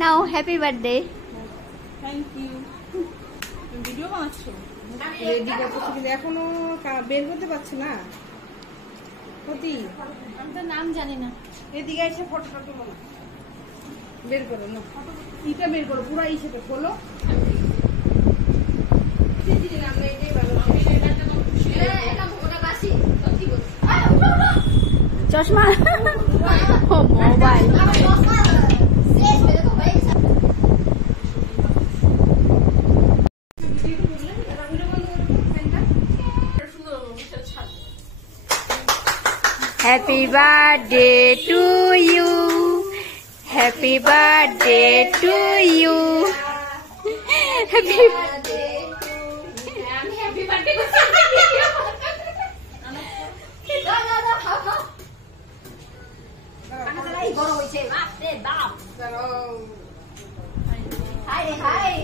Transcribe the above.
Now happy birthday. Thank you. Video বানাচ্ছো? Ready করতেছি কিন্তু এখনো বের করতে পারছি না। কতি আমি তো নাম জানি না। এদিকে এসে ফটোটা তুলো না, বের করো না, ইটা বের করো, পুরো ইসেটা খোলো। চশমা ও mobile. Happy birthday to you. Happy birthday to you. Happy birthday to you. আমি happy birthday করছি। গরম হইছে বাপ রে বাপ। হাই রে হাই।